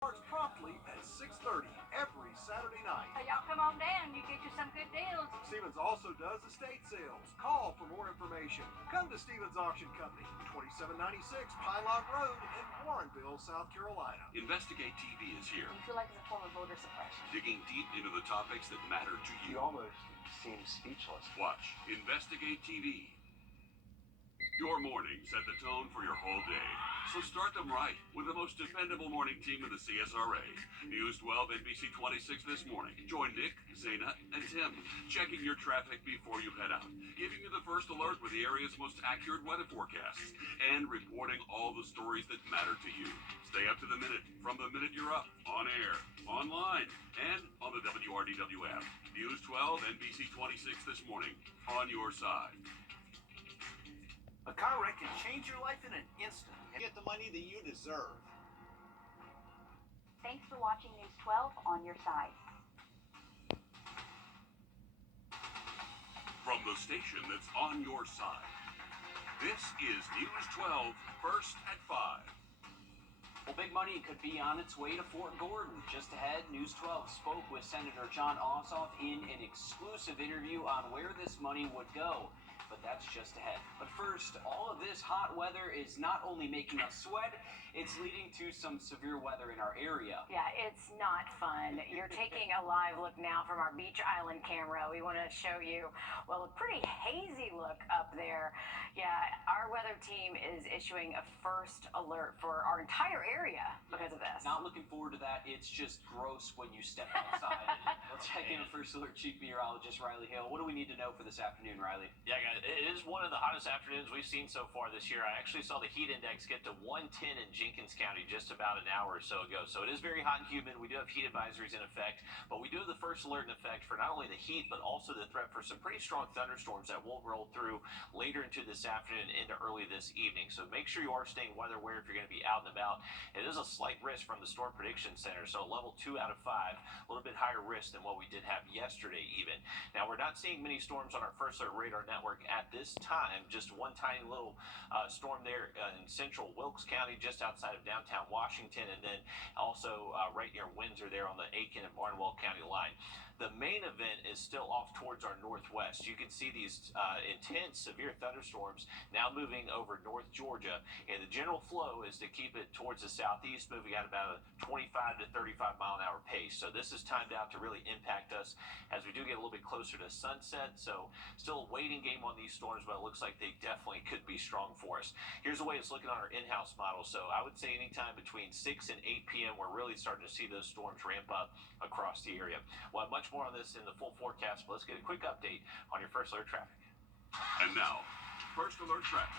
Starts promptly at 6:30 every Saturday night. Hey, y'all come on down. You get you some good deals. Stevens also does estate sales. Call for more information. Come to Stevens Auction Company, 2796 Pylon Road in Warrenville, South Carolina. Investigate TV is here, You feel like it's a form of voter suppression. digging deep into the topics that matter to you. You almost seem speechless. Watch Investigate TV. Your mornings set the tone for your whole day. So start them right with the most dependable morning team in the CSRA. News 12 NBC 26 this morning. Join Nick, Zaina, and Tim, checking your traffic before you head out, giving you the first alert with the area's most accurate weather forecasts, and reporting all the stories that matter to you. Stay up to the minute from the minute you're up, on air, online, and on the WRDW app. News 12 NBC 26 this morning, on your side. A car wreck can change your life in an instant. Get the money that you deserve. Thanks for watching News 12 on your side. From the station that's on your side, this is News 12, first at 5. Well, big money could be on its way to Fort Gordon. Just ahead, News 12 spoke with Senator John Ossoff in an exclusive interview on where this money would go. But that's just ahead. But first, all of this hot weather is not only making us sweat, it's leading to some severe weather in our area. Yeah, it's not fun. You're taking a live look now from our Beach Island camera. We want to show you, well, a pretty hazy look up there. Yeah, our weather team is issuing a first alert for our entire area because of this. Not looking forward to that. It's just gross when you step outside. Let's check in with First Alert Chief Meteorologist Riley Hill. What do we need to know for this afternoon, Riley? Yeah, guys, it is one of the hottest afternoons we've seen so far this year. I actually saw the heat index get to 110 in Jenkins County just about an hour or so ago. So it is very hot and humid. We do have heat advisories in effect, but we do have the first alert in effect for not only the heat, but also the threat for some pretty strong thunderstorms that will roll through later into this afternoon and into early this evening. So make sure you are staying weather aware if you're going to be out and about. It is a slight risk from the Storm Prediction Center, so level 2 out of 5, a little bit higher risk than what we did have yesterday even. Now, we're not seeing many storms on our first alert radar network at this time. Just one tiny little storm there in central Wilkes County, just outside of downtown Washington, and then also right near Windsor there on the Aiken and Barnwell County line. The main event is still off towards our northwest. You can see these intense, severe thunderstorms now moving over North Georgia, and the general flow is to keep it towards the southeast, moving at about a 25 to 35 mile an hour pace. So this is timed out to really impact us as we do get a little bit closer to sunset. So still a waiting game on these storms, but it looks like they definitely could be strong for us. Here's the way it's looking on our in-house model. So I would say anytime between 6 and 8 p.m., we're really starting to see those storms ramp up across the area. We'll have much more on this in the full forecast, but let's get a quick update on your first alert traffic. And now, first alert traffic.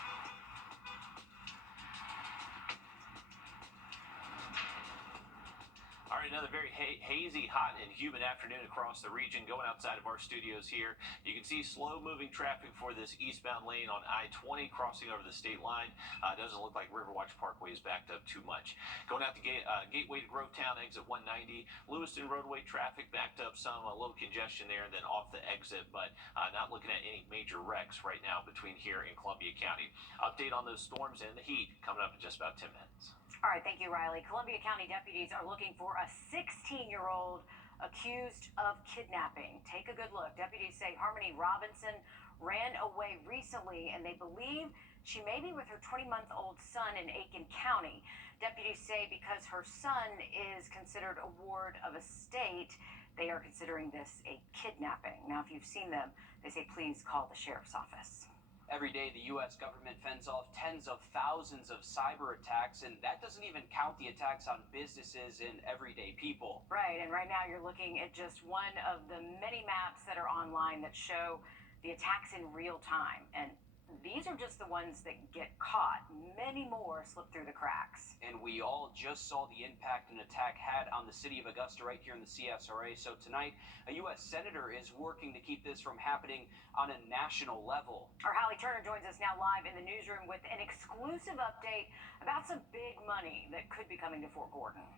All right, another very hazy, hot, and humid afternoon across the region. Going outside of our studios here, you can see slow-moving traffic for this eastbound lane on I-20 crossing over the state line. It doesn't look like Riverwatch Parkway is backed up too much. Going out the Gateway to Grovetown, exit 190. Lewiston roadway traffic backed up some, a little congestion there, and then off the exit, but not looking at any major wrecks right now between here and Columbia County. Update on those storms and the heat coming up in just about 10 minutes. All right, thank you, Riley. Columbia County deputies are looking for a 16-year-old accused of kidnapping. Take a good look. Deputies say Harmony Robinson ran away recently, and they believe she may be with her 20-month-old son in Aiken County. Deputies say because her son is considered a ward of a state, they are considering this a kidnapping. Now, if you've seen them, they say please call the sheriff's office. Every day, the U.S. government fends off tens of thousands of cyber attacks, and that doesn't even count the attacks on businesses and everyday people. Right, and right now you're looking at just one of the many maps that are online that show the attacks in real time. And these are just the ones that get caught. Many more slip through the cracks. And we all just saw the impact an attack had on the city of Augusta right here in the CSRA. So tonight, a U.S. senator is working to keep this from happening on a national level. Our Hallie Turner joins us now live in the newsroom with an exclusive update about some big money that could be coming to Fort Gordon.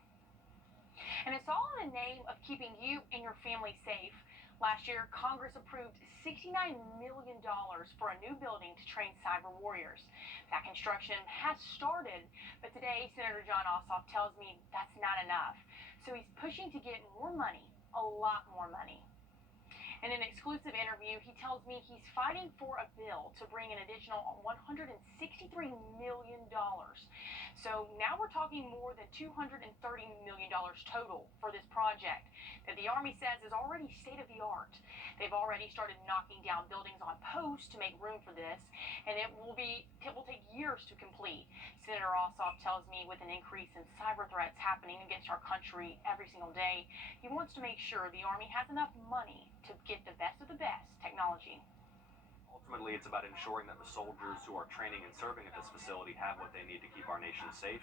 And it's all in the name of keeping you and your family safe. Last year, Congress approved $69 million for a new building to train cyber warriors. That construction has started, but today Senator John Ossoff tells me that's not enough. So he's pushing to get more money, a lot more money. In an exclusive interview, he tells me he's fighting for a bill to bring an additional $163 million. So now we're talking more than $230 million total for this project that the Army says is already state of the art. They've already started knocking down buildings on posts to make room for this, and it will take years to complete. Senator Ossoff tells me with an increase in cyber threats happening against our country every single day, he wants to make sure the Army has enough money to get the best of the best technology. Ultimately, it's about ensuring that the soldiers who are training and serving at this facility have what they need to keep our nation safe.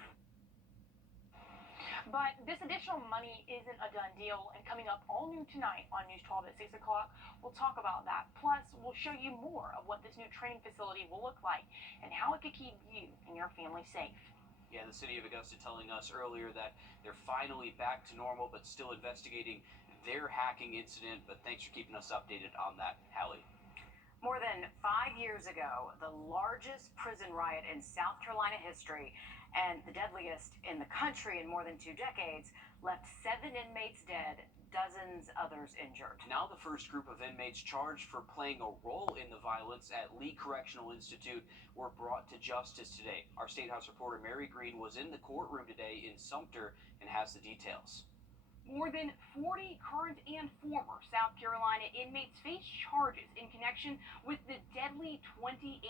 But this additional money isn't a done deal, and coming up all new tonight on News 12 at 6 o'clock, we'll talk about that. Plus, we'll show you more of what this new training facility will look like and how it could keep you and your family safe. Yeah, the city of Augusta telling us earlier that they're finally back to normal, but still investigating their hacking incident. But thanks for keeping us updated on that, Hallie. More than 5 years ago, the largest prison riot in South Carolina history and the deadliest in the country in more than 2 decades left 7 inmates dead, dozens others injured. Now the first group of inmates charged for playing a role in the violence at Lee Correctional Institute were brought to justice today. Our State House reporter Mary Green was in the courtroom today in Sumter and has the details. More than 40 current and former South Carolina inmates face charges in connection with the deadly 2018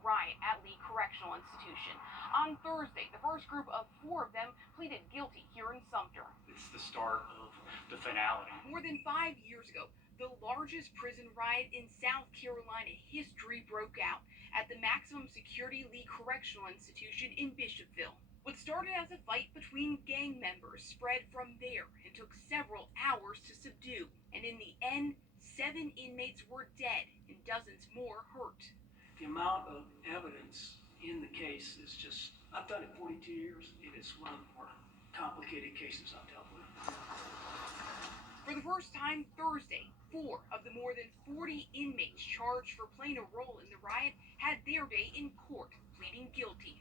riot at Lee Correctional Institution. On Thursday, the first group of 4 of them pleaded guilty here in Sumter. It's the start of the finality. More than 5 years ago, the largest prison riot in South Carolina history broke out at the maximum security Lee Correctional Institution in Bishopville. What started as a fight between gang members spread from there and took several hours to subdue. And in the end, 7 inmates were dead and dozens more hurt. The amount of evidence in the case is just, I've done it 42 years. It is one of the more complicated cases I've dealt with. For the first time Thursday, 4 of the more than 40 inmates charged for playing a role in the riot had their day in court, pleading guilty.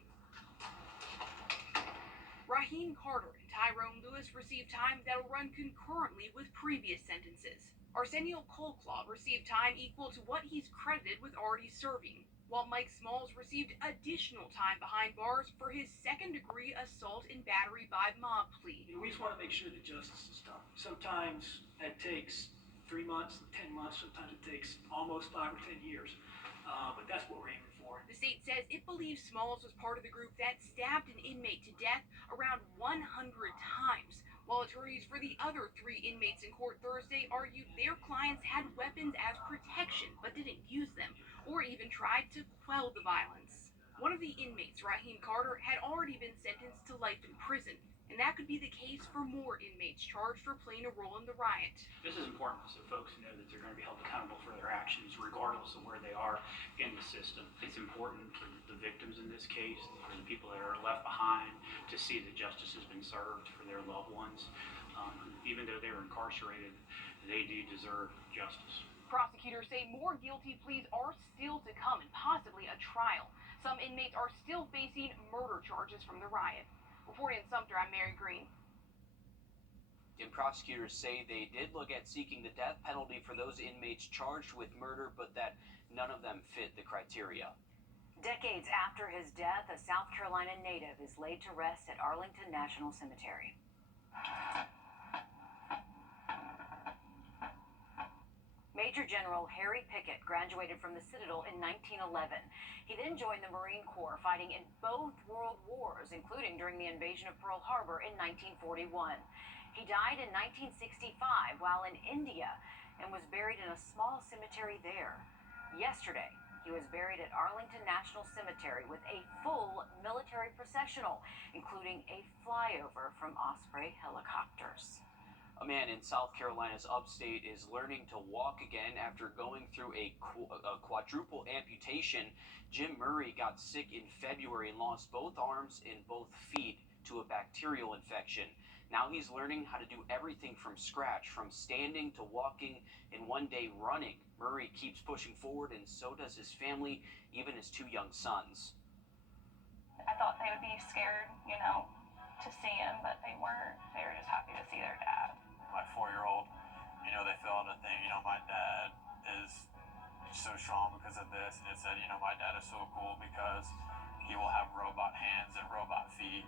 Raheem Carter and Tyrone Lewis received time that'll run concurrently with previous sentences. Arsenio Colclaw received time equal to what he's credited with already serving, while Mike Smalls received additional time behind bars for his second-degree assault and battery by mob plea. We just want to make sure that justice is done. Sometimes that takes 3 months, 10 months, sometimes it takes almost 5 or 10 years, but that's what we're aiming for. The state says it believes Smalls was part of the group that stabbed an inmate to death around 100 times, while attorneys for the other 3 inmates in court Thursday argued their clients had weapons as protection but didn't use them or even tried to quell the violence. One of the inmates, Raheem Carter, had already been sentenced to life in prison, and that could be the case for more inmates charged for playing a role in the riot. This is important so folks know that they're going to be held accountable for their actions regardless of where they are in the system. It's important for the victims in this case, for the people that are left behind, to see that justice has been served for their loved ones. Even though they're incarcerated, they do deserve justice. Prosecutors say more guilty pleas are still to come and possibly a trial. Some inmates are still facing murder charges from the riot. Reporting in Sumter, I'm Mary Green. And prosecutors say they did look at seeking the death penalty for those inmates charged with murder, but that none of them fit the criteria. Decades after his death, a South Carolina native is laid to rest at Arlington National Cemetery. Major General Harry Pickett graduated from the Citadel in 1911. He then joined the Marine Corps, fighting in both world wars, including during the invasion of Pearl Harbor in 1941. He died in 1965 while in India and was buried in a small cemetery there. Yesterday, he was buried at Arlington National Cemetery with a full military processional, including a flyover from Osprey helicopters. A man in South Carolina's upstate is learning to walk again after going through a quadruple amputation. Jim Murray got sick in February and lost both arms and both feet to a bacterial infection. Now he's learning how to do everything from scratch, from standing to walking and one day running. Murray keeps pushing forward, and so does his family, even his 2 young sons. I thought they would be scared, to see him, but they weren't. They were just happy to see their dad. My 4-year-old, they feel the thing, my dad is so strong because of this, and it said, my dad is so cool because he will have robot hands and robot feet.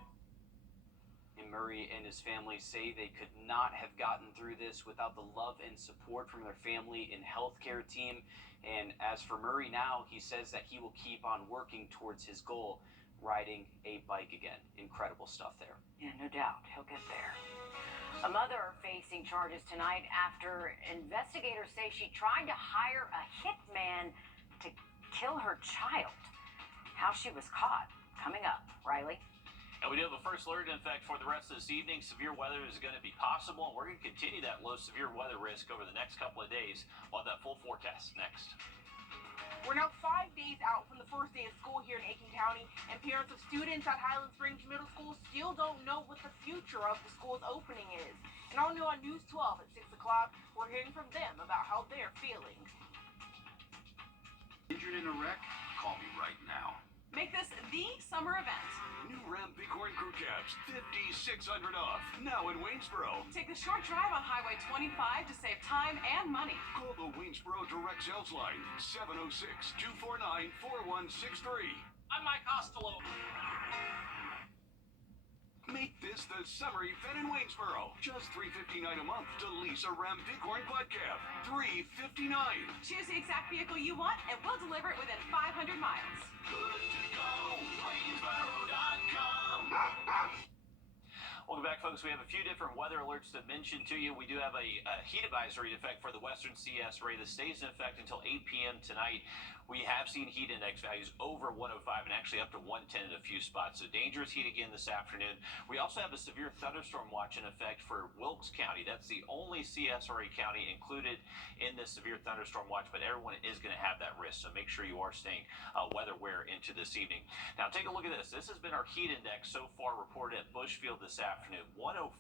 And Murray and his family say they could not have gotten through this without the love and support from their family and healthcare team. And as for Murray now, he says that he will keep on working towards his goal, riding a bike again. Incredible stuff there. Yeah, no doubt. He'll get there. A mother facing charges tonight after investigators say she tried to hire a hitman to kill her child. How she was caught. Coming up. Riley? And we do have a first alert, in fact, for the rest of this evening. Severe weather is going to be possible, and we're going to continue that low severe weather risk over the next couple of days. We'll have that full forecast next. We're now 5 days out from the first day of school here in Aiken County, and parents of students at Highland Springs Middle School still don't know what the future of the school's opening is. And all new on News 12 at 6 o'clock, we're hearing from them about how they're feeling. Injured in a wreck? Call me right now. Make this the summer event. New Ram Bighorn Crew Cabs, $5,600 off. Now in Waynesboro. Take a short drive on Highway 25 to save time and money. Call the Waynesboro Direct Sales Line, 706-249-4163. I'm Mike Costello. Make this the summer event in Waynesboro. Just $359 a month to lease a Ram Bighorn Quad Cab. $359. Choose the exact vehicle you want, and we'll deliver it within 500 miles. Good to go. Waynesboro.com. Welcome back, folks. We have a few different weather alerts to mention to you. We do have a heat advisory in effect for the Western CS array that stays in effect until 8 p.m. tonight. We have seen heat index values over 105 and actually up to 110 in a few spots. So dangerous heat again this afternoon. We also have a severe thunderstorm watch in effect for Wilkes County. That's the only CSRA county included in this severe thunderstorm watch, but everyone is going to have that risk. So make sure you are staying weather aware into this evening. Now take a look at this. This has been our heat index so far reported at Bushfield this afternoon. 105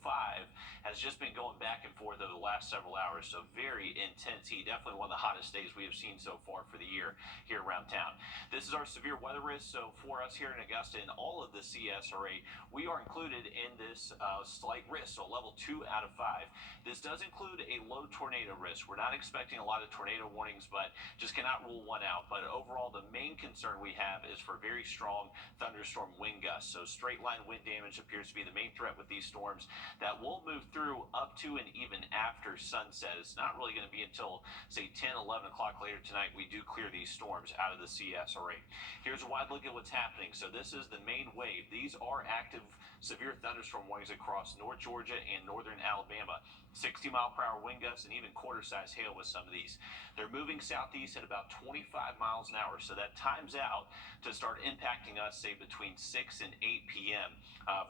has just been going back and forth over the last several hours. So very intense heat. Definitely one of the hottest days we have seen so far for the year here around town. This is our severe weather risk. So for us here in Augusta and all of the CSRA, we are included in this slight risk, so level 2 out of 5. This does include a low tornado risk. We're not expecting a lot of tornado warnings, but just cannot rule one out. But overall, the main concern we have is for very strong thunderstorm wind gusts. So straight line wind damage appears to be the main threat with these storms that will move through up to and even after sunset. It's not really going to be until, say, 10, 11 o'clock later tonight we do clear these storms out of the CSRA. Here's a wide look at what's happening. So this is the main wave. These are active severe thunderstorm warnings across North Georgia and northern Alabama. 60-mile-per-hour wind gusts and even quarter-size hail with some of these. They're moving southeast at about 25 miles an hour, so that times out to start impacting us, say, between 6 and 8 p.m.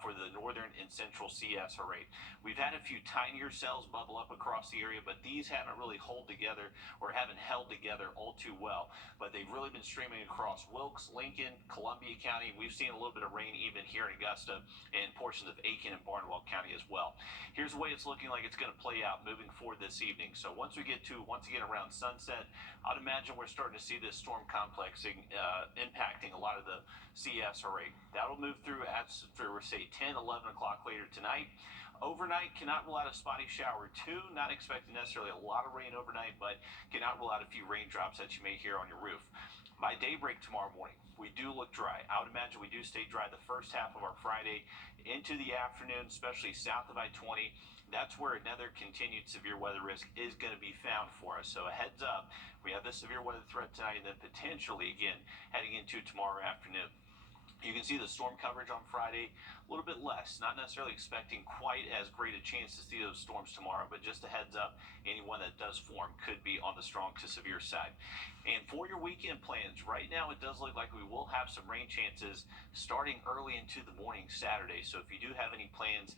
For the northern and central CSRA. We've had a few tinier cells bubble up across the area, but these haven't really held together or haven't held together all too well. But they've really been streaming across Wilkes, Lincoln, Columbia County. We've seen a little bit of rain even here in Augusta and portions of Aiken and Barnwell County as well. Here's the way it's looking like it's going to play out moving forward this evening. So once again around sunset, I'd imagine we're starting to see this storm complexing impacting a lot of the CSRA. That'll move through for, say, 10, 11 o'clock later tonight. Overnight, cannot rule out a spotty shower too. Not expecting necessarily a lot of rain overnight, but cannot rule out a few raindrops that you may hear on your roof. By daybreak tomorrow morning, we do look dry. I would imagine we do stay dry the first half of our Friday into the afternoon, especially south of I-20. That's where another continued severe weather risk is going to be found for us. So a heads up, we have this severe weather threat tonight and then potentially again heading into tomorrow afternoon. You can see the storm coverage on Friday, a little bit less. Not necessarily expecting quite as great a chance to see those storms tomorrow, but just a heads up, anyone that does form could be on the strong to severe side. And for your weekend plans, right now it does look like we will have some rain chances starting early into the morning Saturday. So if you do have any plans,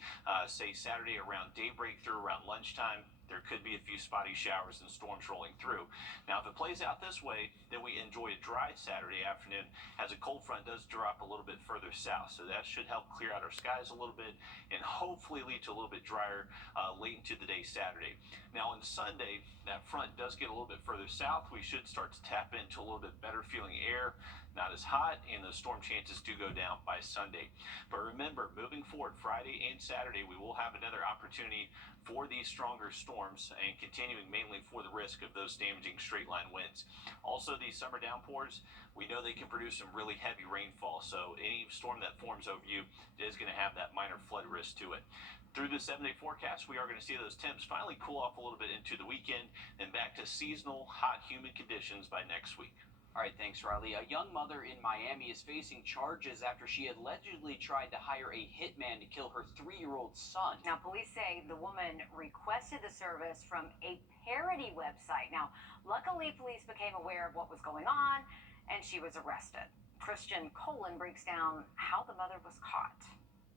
say Saturday around daybreak through around lunchtime, there could be a few spotty showers and storms rolling through. Now, if it plays out this way, then we enjoy a dry Saturday afternoon as a cold front does drop a little bit further south. So that should help clear out out our skies a little bit and hopefully lead to a little bit drier late into the day Saturday. Now on Sunday, that front does get a little bit further south. We should start to tap into a little bit better feeling air, not as hot, and the storm chances do go down by Sunday. But remember, moving forward Friday and Saturday, we will have another opportunity for these stronger storms and continuing mainly for the risk of those damaging straight line winds. Also, these summer downpours, we know they can produce some really heavy rainfall, so any storm that forms over you is going to have that minor flood risk to it. Through the 7-day forecast, we are going to see those temps finally cool off a little bit into the weekend and back to seasonal, hot, humid conditions by next week. All right, thanks, Riley. A young mother in Miami is facing charges after she allegedly tried to hire a hitman to kill her 3-year-old son. Now, police say the woman requested the service from a parody website. Now, luckily, police became aware of what was going on, and she was arrested. Christian Colin breaks down how the mother was caught.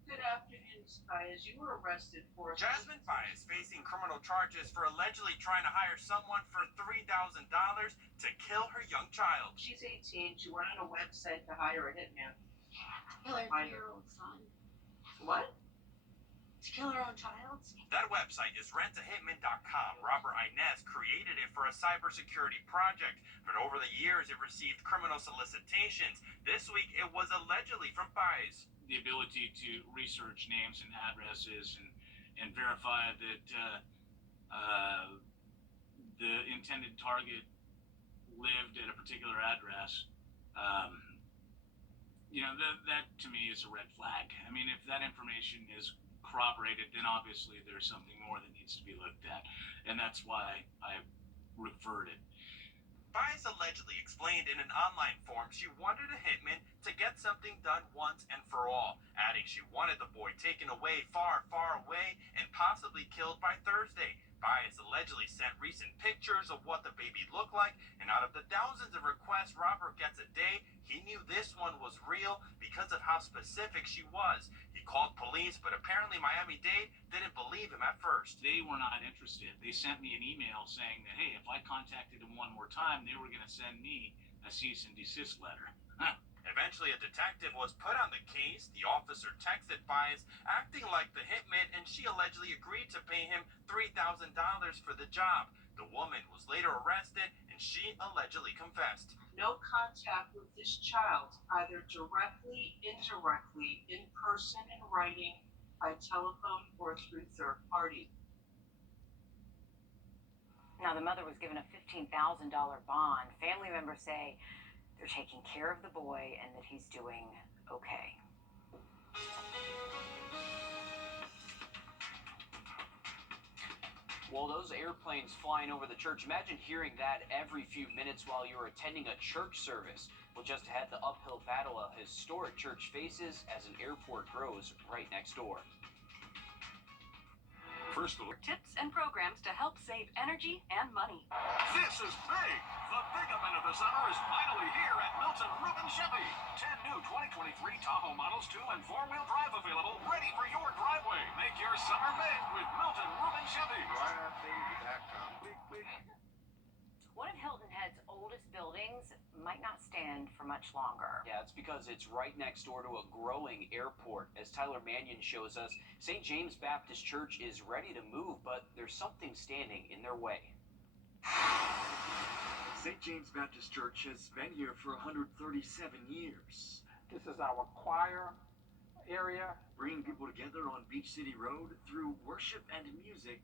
Good afternoon, Spies. You were arrested for... Jasmine Baez facing criminal charges for allegedly trying to hire someone for $3,000 to kill her young child. She's 18. She went on a website to hire a hitman. To kill her 3-year-old son. What? To kill her own child? That website is rentahitman.com. Robert Inez created it for a cybersecurity project, but over the years it received criminal solicitations. This week it was allegedly from Baez. The ability to research names and addresses and verify that the intended target lived at a particular address, that to me is a red flag. I mean, if that information is corroborated, then obviously there's something more that needs to be looked at, and that's why I referred it. Baez allegedly explained in an online form she wanted a hitman to get something done once and for all, adding she wanted the boy taken away far, far away and possibly killed by Thursday. Baez allegedly sent recent pictures of what the baby looked like, and out of the thousands of requests Robert gets a day, he knew this one was real because of how specific she was. He called police, but apparently Miami-Dade didn't believe him at first. They were not interested. They sent me an email saying that, hey, if I contacted them one more time, they were going to send me a cease and desist letter. Eventually, a detective was put on the case. The officer texted Baez, acting like the hitman, and she allegedly agreed to pay him $3,000 for the job. The woman was later arrested, and she allegedly confessed. No contact with this child, either directly, indirectly, in person, in writing, by telephone, or through third party. Now, the mother was given a $15,000 bond. Family members say they're taking care of the boy and that he's doing okay. Well, those airplanes flying over the church, imagine hearing that every few minutes while you're attending a church service. Well, just ahead, the uphill battle a historic church faces as an airport grows right next door. First, tips and programs to help save energy and money. This is big. The big event of the summer is finally here at Milton Rubin Chevy. 10 new 2023 Tahoe models 2 and 4-wheel drive available, ready for your driveway. Make your summer big with Milton Rubin Chevy. One of Hilton Head's oldest buildings might not stand for much longer. Yeah, it's because it's right next door to a growing airport. As Tyler Mannion shows us, St. James Baptist Church is ready to move, but there's something standing in their way. St. James Baptist Church has been here for 137 years. This is our choir area, bringing people together on Beach City Road through worship and music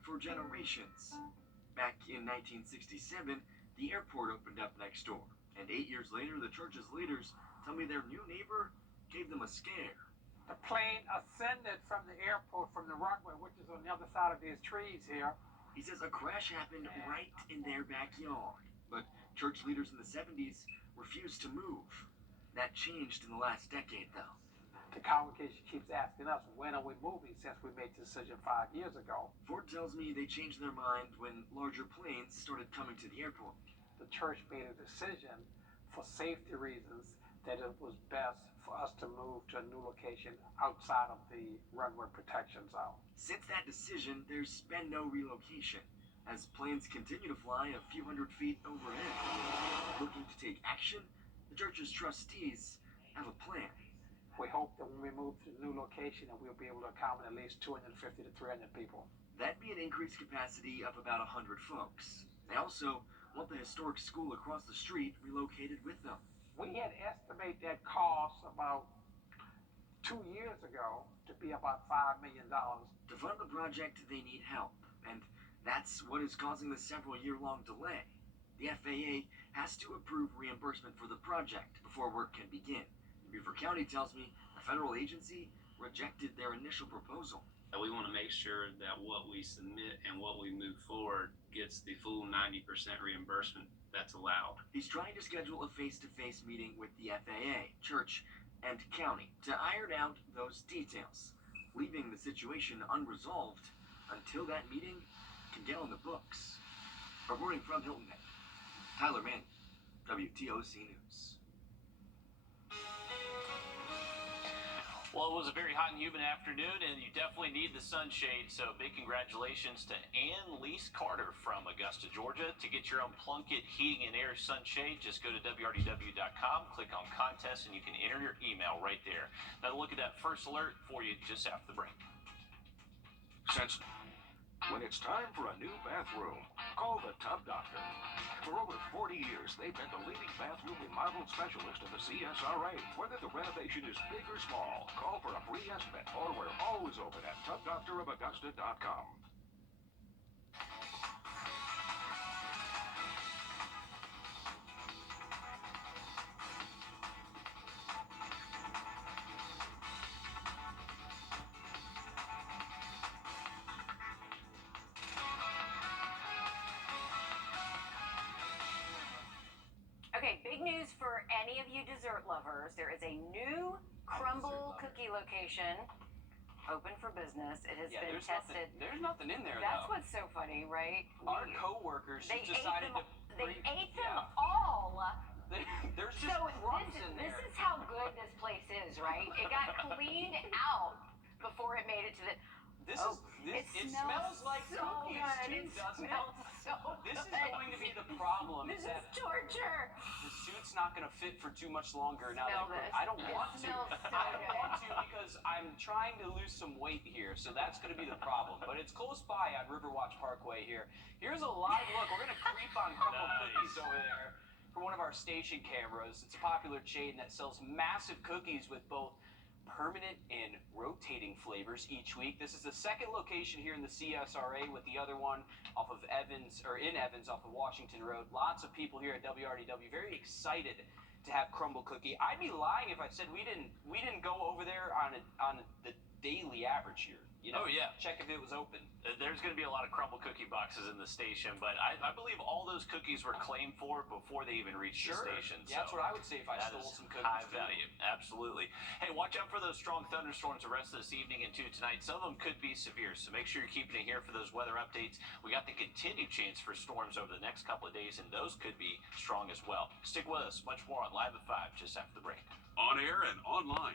for generations. Back in 1967, the airport opened up next door, and 8 years later, the church's leaders tell me their new neighbor gave them a scare. The plane ascended from the airport, from the runway, which is on the other side of these trees here. He says a crash happened right in their backyard, but church leaders in the 70s refused to move. That changed in the last decade, though. The congregation keeps asking us, when are we moving, since we made the decision 5 years ago. Ford tells me they changed their mind when larger planes started coming to the airport. The church made a decision for safety reasons that it was best for us to move to a new location outside of the runway protection zone. Since that decision, there's been no relocation, as planes continue to fly a few hundred feet overhead. Looking to take action, the church's trustees have a plan. We hope that when we move to the new location that we'll be able to accommodate at least 250 to 300 people. That'd be an increased capacity of about 100 folks. They also want the historic school across the street relocated with them. We had estimated that cost about 2 years ago to be about $5 million. To fund the project, they need help, and that's what is causing the several-year-long delay. The FAA has to approve reimbursement for the project before work can begin. Beaufort County tells me the federal agency rejected their initial proposal. We want to make sure that what we submit and what we move forward gets the full 90% reimbursement that's allowed. He's trying to schedule a face-to-face meeting with the FAA, church, and county to iron out those details, leaving the situation unresolved until that meeting can get on the books. Reporting from Hilton Head, Tyler Manning, WTOC News. Well, it was a very hot and humid afternoon, and you definitely need the sunshade, so big congratulations to Ann-Lise Carter from Augusta, Georgia. To get your own Plunkett Heating and Air sunshade, just go to WRDW.com, click on contest, and you can enter your email right there. Now, look at that first alert for you just after the break. When it's time for a new bathroom, call the Tub Doctor. For over 40 years, they've been the leading bathroom remodel specialist in the CSRA. Whether the renovation is big or small, call for a free estimate, or we're always open at tubdoctorofaugusta.com. Okay, big news for any of you dessert lovers. There is a new crumble cookie location open for business. It has been tested. There's nothing in there, That's though. what's so funny, right? Our coworkers They just decided ate them, to they ate them all. There's just crumbs in there. This is how good this place is, right? It got cleaned out before it made it to the... It smells like so cookies good. too, doesn't it? Smells so This is good. going to be the problem. This is is that torture. the suit's not going to fit for too much longer now. Smell that this. I don't It want to. smells so I don't good. want to because I'm trying to lose some weight here, so that's going to be the problem. But it's close by on Riverwatch Parkway here. Here's a live look. We're going to creep on crumble cookies over there from one of our station cameras. It's a popular chain that sells massive cookies with both permanent and rotating flavors each week. This is the second location here in the CSRA, with the other one off of Evans, or in Evans off of Washington Road. Lots of people here at WRDW very excited to have crumble cookie. I'd be lying if I said we didn't go over there on the daily average here. You know, Oh, yeah. check if it was open. There's going to be a lot of crumble cookie boxes in the station, but I believe all those cookies were claimed for before they even reached the station. Yeah, that's what I would say if I that stole is some cookies. high too. value. Absolutely. Hey, watch out for those strong thunderstorms the rest of this evening and tonight. Some of them could be severe, so make sure you're keeping it here for those weather updates. We got the continued chance for storms over the next couple of days, and those could be strong as well. Stick with us. Much more on Live at 5 just after the break. On air and online.